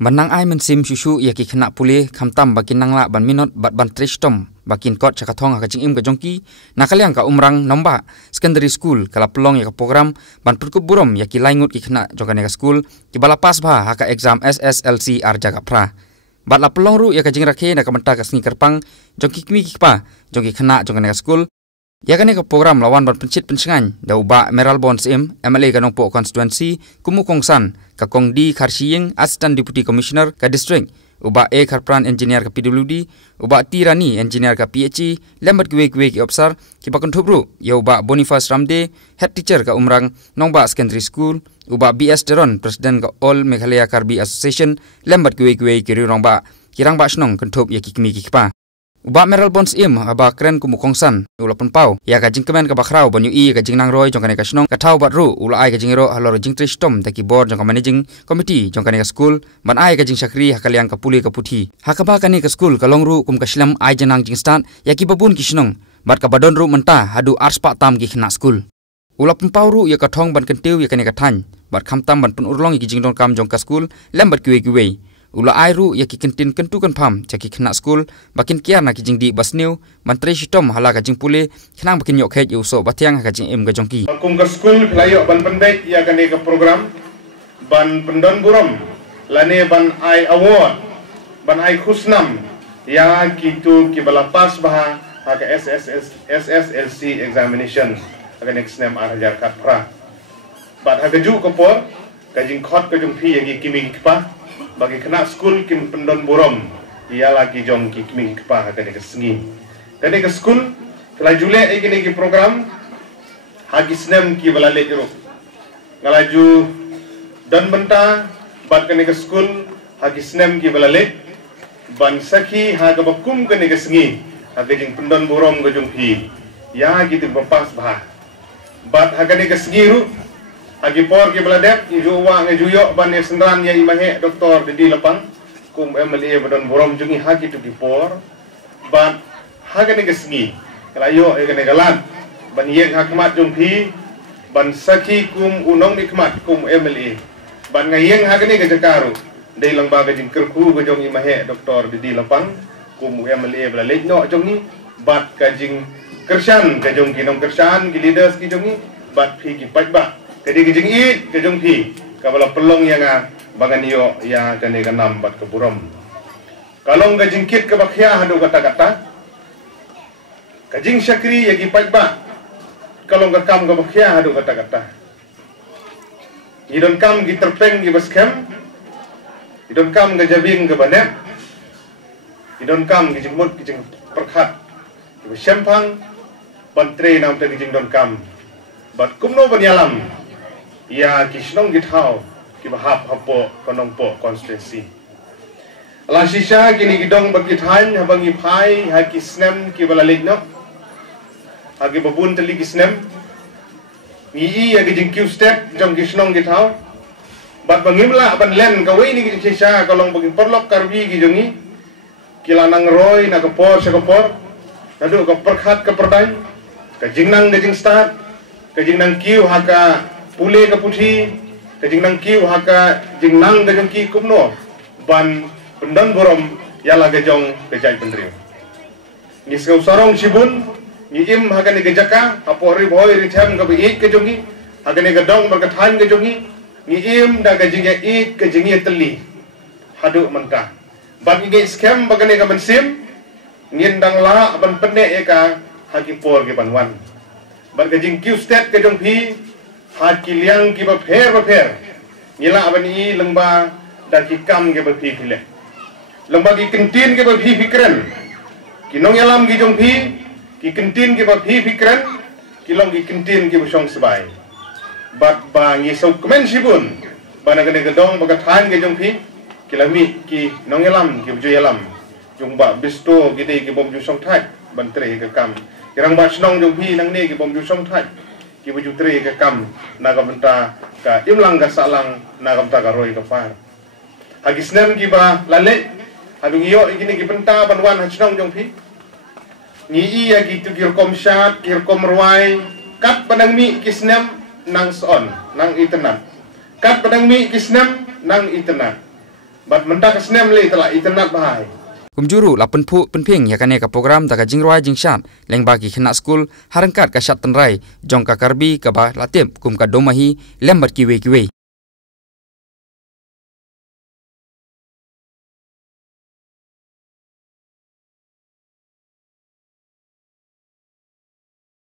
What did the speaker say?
Banang ai mensim susu ia ki khynnah pulih khamtam bakin nangla ban minot bat ban tristom bakin kot chakathong hakaching im ka jongki nakaliang ka Umrang Nongbah secondary school kala pelong ya ka program ban Pynkup burom ya ki laingut ki khynnah jongkane ka school ki bala pas bha haka exam SSLC ar jaga pra bat la pelong ru ya ka jing rakhe na ka menta ka sngi kerpang jongki kimi ki pa jongki khynnah jongkane ka school ya kane ka program lawan ban pencit pencengan da uba meral bonds im MLA ka nongpo constituency kumu kongsan ka kong di Kharsiying assistant deputy commissioner ka district uba A Kharpran engineer ka PWD uba Tirani engineer ka PHE lembat gwe ki officer ki bakon thubru ya uba Boniface Ramde head teacher ka Umrang Nongbah secondary school uba BS Teron president ka All Meghalaya Karbi association lembat gwe ki Nongbah kirang ba snong kenthop ya ki kimi ki pa uba meral bonds im aba kren kumu kongsan ulapun pau ya ka jingkemen ka bakrau banyu i ka jingnang roy jongkane ka snong ka thau bat ru ula ai ka jingro halor jing tristom ta ki board jongka managing committee jongkane ka school ban ai ka jing sakri hakaliang ka puli ka puthi hakaba kane ka school ka longru kum ka slam ai janang jing start ya ki babun ki snong bat ka badon ru menta hadu ars pa tam ki khynnah school ulapun pau ru ya ka thong ban kentiu ya kane ka than bat khamtam ban pun urlong ki jingdon kam jongka school lembat kiwe ula airu ya ki kentin kentukan pham chaki khynnah school bakin kiar na ki jingdi basneu mantri sitom hala ka jingpule khnang bakin yok khet uso batyang ka jing em ga jongki kum ka school layo ban pendek ya kane ka program ban pendon burom lane ban ai award ban ai khusnam ya kitu ki bala pas bah ha ka SSLC examination ka next name ar kat pra bat ha ka ju ko por ka jing khot ka jong phi ya ki kimi pa bagi khynnah school kim pendon burom ia lagi jong ki kimi pa kane ka sngi kane ka school kala jule ai kane ki program hagi snem ki bala le jero ngalaju dan benta bat kane ka school hagi snem ki bala le ban sakhi ha ga bakum kane ka sngi hagi jing pendon burom ga jong phi ya gitu bapas bah bat ha kane ka sngi ru agi por ki beladep ijo wa nge juyo ban sendran ya imahe doktor di lapang kum MLA badon borom jungi haki tu ki por ban hagane gesngi kalayo egane galat ban yeng hakmat jungpi ban saki kum unong nikmat kum MLA ban ngayeng hagane ke jakaru dei lang ba gajing kerku go jong imahe doktor di lapang kum MLA belalej no jongi bat kajing kersan ka jong kinong kersan ki leaders ki jongi bat phi ki pajba kadi gijing i kajong phi kabala pelong yang bangan yo ya kane kanam bat ke burom kalong gajing kit ke bakhya hadu kata-kata kajing syakri yagi pajba kalong ka kam ke bakhya hadu kata-kata idon kam gi terpeng gi baskem idon kam ga jabing ke banep idon kam gi jingmut gi jing perkhat gi sempang bantre nam te gi jing don kam bat kumno banyalam ya kisnong githau ki bahap hapo konong po constituency la shisha kini gidong bagi than habangi phai ha kisnem ki balalig no agi babun tali kisnem ni ya gijing q step jong kisnong githau bat bangimla ban len ka wei ni gijing shisha kalong bagi perlok karbi gijongi kilanang roy na ka por sa ka por nadu ka perkhat ka perdai ka jingnang gijing start ka jingnang q ha ka pule ka puthi ka jingnang kiu haka jingnang ka jong ki kumno ban pendon borom yala ga jong ka jai pendriu ni skau sarong sibun ni im haka ni gejaka apori Bhoi ri them ka bi ka jongi haka ni ga dong bar ka than ka jongi ni im da ga jingya i ka jingi teli hadu menta ban ni scam ba ka ni ka mensim ngin dang la ban penne e ka haki por ke banwan ban ka jing kiu state ka jong phi haki liang ki ba pher nila abani lengba da ki kam ke ba phi phile lengba ki kentin ke ba phi fikren ki nong yalam ki jong phi ki kentin ke ba phi fikren ki long ki kentin ki busong sebai bat ba ngi so komen sibun bana gane gedong ba ka than ke jong phi ki lami ki nong yalam ki buju yalam jong ba bisto ki de ki bom ju song thai ban tre ke kam kirang ba snong jong phi nang ne ki bom ju song thai ki buju tre ke kam naga benta ka imlang ka salang naga benta ka roy ka far hagi snem ki ba lale habing yo ikini ki benta banwan hachnong jong phi ni iya ki tu ki kom shat ki kom ruai kat padang mi ki snem nang son nang internet kat padang mi ki snem nang internet bat mentak snem le telah internet bahai. Kumjuru la penpu penping ya kane ka program daga jingroi jingshan leng bagi khynnah school harangkat ka syat tenrai jong ka karbi ka ba latip kum ka domahi lembar kiwe